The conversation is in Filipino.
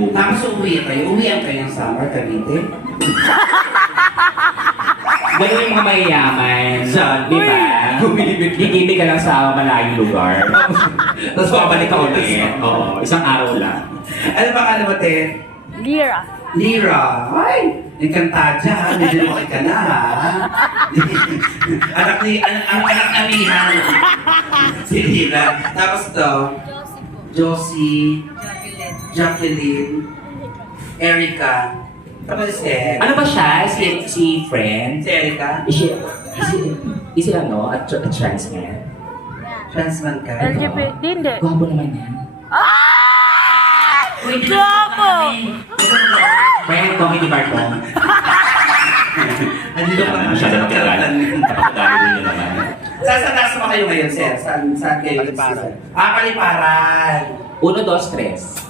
Cebu. Tapos uwian kayo ng summer, Cavite. Ganun yung mga mayayaman. Di ba? Gigiti ka lang sa malayong lugar. Tapos babalik ka ulit. Oo, isang araw lang. Ano ba alam mo, te? Lira. Lira. Ay! Encantadia, ha? Medyo lumaki ka na, ha? Anak ni, ang anak na Miha. Si Lira. Tapos to, Josie, Jacqueline, Erica. Tapos si Ano ba siya? Si friend? Si Erica. Is it ano? A trans man? Transman ka. LGBT. Hindi. Gwapo naman yan. Guwapo! Friend, comedy partner. Andito pa naman siya sa Napakadali niyo naman. Saan mo kayo ngayon, sir? Saan kayo? Paliparan. Paliparan. 1, 2, 3.